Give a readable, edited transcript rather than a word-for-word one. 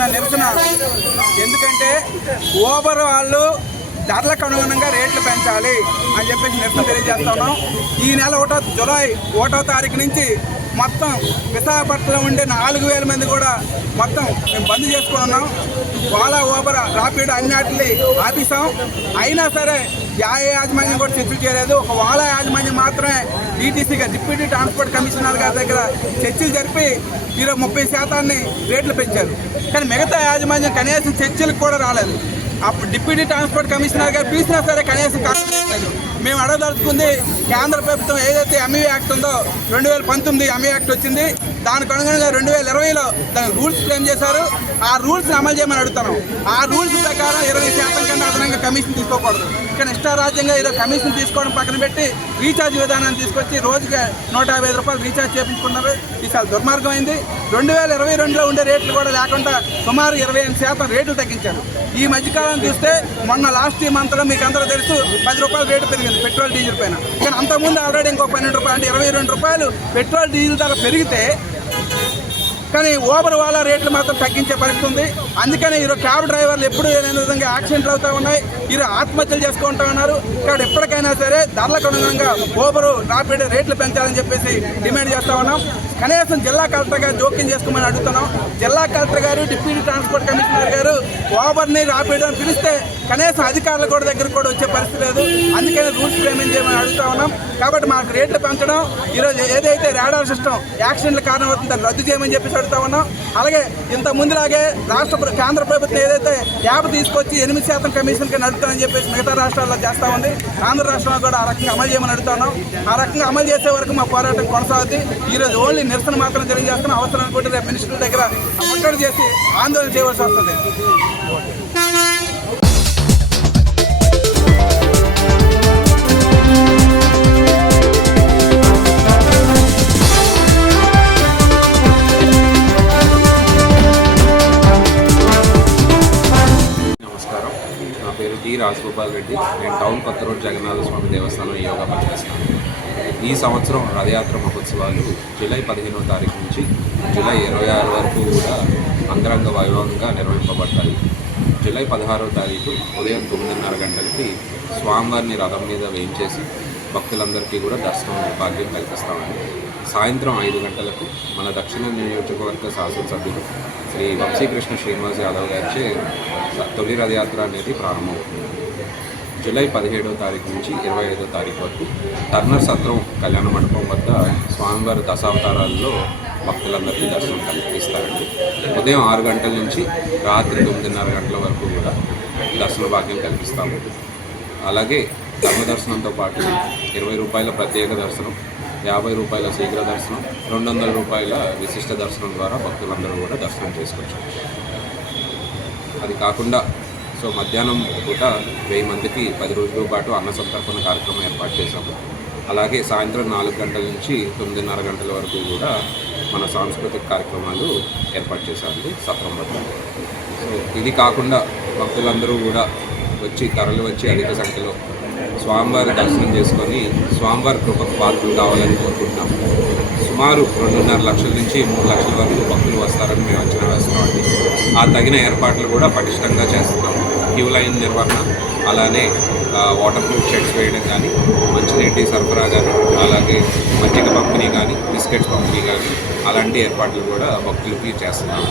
చేస్తున్న నిరసన. ఎందుకంటే ఓబర్ వాళ్ళు ధరలకు అనుగుణంగా రేట్లు పెంచాలి అని చెప్పేసి నిరసన తెలియజేస్తా ఉన్నాం. ఈ నెల జూలై 1వ తారీఖు నుంచి మొత్తం విశాఖపట్నంలో ఉండే 4,000 మంది కూడా మొత్తం మేము బంద్ చేసుకుని ఉన్నాం. ఓలా, ఊబర్, రాపిడో అన్నిటిని ఆపేసాం. అయినా సరే యాజమాన్యం కూడా చర్చలు చేయలేదు. ఒక ఓలా యాజమాన్యం మాత్రమే డీటీసీగా డిప్యూటీ ట్రాన్స్పోర్ట్ కమిషనర్ గారి దగ్గర చర్చలు జరిపి 30% రేట్లు పెంచారు. కానీ మిగతా యాజమాన్యం కనీసం చర్చలకు కూడా రాలేదు. అప్పుడు డిప్యూటీ ట్రాన్స్పోర్ట్ కమిషనర్ గారు పిలిచినా సరే కనీసం కాలేదు. మేము అడగదలుచుకుంది, కేంద్ర ప్రభుత్వం ఏదైతే ఎంఈ యాక్ట్ ఉందో 2019 ఎంఈ యాక్ట్ వచ్చింది. దానికి అనుగుణంగా 2020లో దాని రూల్స్ ఫ్రేమ్ చేశారు. ఆ రూల్స్ని అమలు చేయమని అడుగుతున్నాం. ఆ రూల్స్ ప్రకారం 20% కన్నా అదనంగా కమిషన్ తీసుకోకూడదు. కానీ ఇష్టారాజ్యంగా ఈరోజు కమిషన్ తీసుకోవడం పక్కన పెట్టి రీఛార్జ్ విధానాన్ని తీసుకొచ్చి రోజుకి 150 రూపాయలు రీఛార్జ్ చేయించుకున్నారు. ఇది చాలా దుర్మార్గం అయింది. 2022లో ఉండే రేట్లు కూడా లేకుండా సుమారు 28% రేట్లు తగ్గించారు. ఈ మధ్యకాలం చూస్తే మొన్న లాస్ట్ మంత్లో మీకు అందరూ తెలుసు 10 రూపాయలు రేటు పెరిగింది పెట్రోల్ డీజిల్ పైన. కానీ అంతకుముందు ఆల్రెడీ ఇంకో 12 రూపాయలు అంటే 22 రూపాయలు పెట్రోల్ డీజిల్ ధర పెరిగితే కానీ ఓబర్ వాళ్ళ రేట్లు మాత్రం తగ్గించే పరిస్థితి ఉంది. అందుకని ఈరోజు క్యాబ్ డ్రైవర్లు ఎప్పుడు లేని విధంగా యాక్సిడెంట్లు అవుతూ ఉన్నాయి. ఈరోజు ఆత్మహత్యలు చేసుకుంటూ ఉన్నారు. కాబట్టి ఎప్పటికైనా సరే ధరలకు అనుగుణంగా ఓబరు, రాపిడో రేట్లు పెంచాలని చెప్పేసి డిమాండ్ చేస్తూ ఉన్నాం. కనీసం జిల్లా కలెక్టర్ గారు జోక్యం చేసుకోమని అడుగుతున్నాం. జిల్లా కలెక్టర్ గారు, డిప్యూటీ ట్రాన్స్పోర్ట్ కమిషనర్ గారు ఓబర్ని, రాపిడోని పిలిస్తే కనీసం అధికారుల కూడా దగ్గరకు కూడా వచ్చే పరిస్థితి లేదు. అందుకని రూల్స్ పేమెంట్ చేయమని అడుగుతా ఉన్నాం. కాబట్టి మాకు రేట్లు పెంచడం, ఈరోజు ఏదైతే రాడార్ సిస్టమ్ యాక్సిడెంట్ల కారణమవుతుందో దాన్ని రద్దు చేయమని చెప్పేసి అడుగుతా ఉన్నాం. అలాగే ఇంత ముందులాగే కేంద్ర ప్రభుత్వం ఏదైతే యాప్ తీసుకొచ్చి 8% కమిషన్కి నడుపుతామని చెప్పేసి మిగతా రాష్ట్రాల్లో చేస్తూ ఉంది. ఆంధ్ర రాష్ట్రంలో కూడా ఆ రకంగా అమలు చేయమని అడుగుతున్నాం. ఆ రకంగా అమలు చేసే వరకు మా పోరాటం కొనసాగుతుంది. ఈరోజు ఓన్లీ నిరసన మాత్రం తెలియజేస్తున్నాం. అవసరం అనుకుంటే రేపు మినిస్టర్ దగ్గర ఒక్కడి చేసి ఆందోళన చేయవలసి వస్తుంది. రాజగోపాల్ రెడ్డి. నేను టౌన్ కొత్త రోడ్ జగన్నాథ స్వామి దేవస్థానం యోగా పనిచేస్తాను. ఈ సంవత్సరం రథయాత్ర మహోత్సవాలు జూలై 15వ తారీఖు నుంచి జూలై 26 వరకు కూడా అంగరంగ వైభవంగా నిర్వహింపబడతాయి. జూలై 16వ తారీఖు ఉదయం 9:30 గంటలకి స్వామివారిని రథం మీద వేయించేసి భక్తులందరికీ కూడా దర్శనం భాగ్యం కల్పిస్తామండి. సాయంత్రం 5 గంటలకు మన దక్షిణ నియోజకవర్గ శాసనసభ్యులు శ్రీ వంశీకృష్ణ శ్రీనివాస్ యాదవ్ గారిచే తొలి రథయాత్ర అనేది ప్రారంభమవుతుంది. జూలై 17వ తారీఖు నుంచి 25వ తారీఖు వరకు టర్నర్ సత్రం కళ్యాణ మండపం వద్ద స్వామివారి దశావతారాల్లో భక్తులందరికీ దర్శనం కల్పిస్తారండి. ఉదయం 6 గంటల నుంచి రాత్రి 9:30 గంటల వరకు కూడా దర్శన భాగ్యం కల్పిస్తాము. అలాగే ధర్మ దర్శనంతో పాటు 20 రూపాయల ప్రత్యేక దర్శనం, 50 రూపాయల శీఘ్ర దర్శనం, 200 రూపాయల విశిష్ట దర్శనం ద్వారా భక్తులందరూ కూడా దర్శనం చేసుకోవచ్చు. అది కాకుండా మధ్యాహ్నం పూట 1000 మందికి 10 రోజుల పాటు అన్న సంతర్పణ కార్యక్రమం ఏర్పాటు చేశాము. అలాగే సాయంత్రం 4 గంటల నుంచి 9:30 గంటల వరకు కూడా మన సాంస్కృతిక కార్యక్రమాలు ఏర్పాటు చేశామండి సత్రం వద్ద. ఇది కాకుండా భక్తులందరూ కూడా తరలి వచ్చి అధిక సంఖ్యలో స్వామివారి దర్శనం చేసుకొని స్వామివారి కృపకు పాత్రలు కావాలని కోరుకుంటున్నాము. సుమారు 2.5 లక్షల నుంచి 3 లక్షల వరకు భక్తులు వస్తారని మేము అంచనా వేస్తున్నామండి. ఆ తగిన ఏర్పాట్లు కూడా పటిష్టంగా చేస్తున్నాము. క్యూ లైన్ నిర్వహణ, అలానే వాటర్ ప్రూఫ్ షెడ్స్ వేయడం కానీ, మంచినీటి సరఫరా కానీ, అలాగే మజ్జిగ పంపిణీ కానీ, బిస్కెట్స్ పంపిణీ కానీ అలాంటి ఏర్పాట్లు కూడా భక్తులకి చేస్తున్నాము.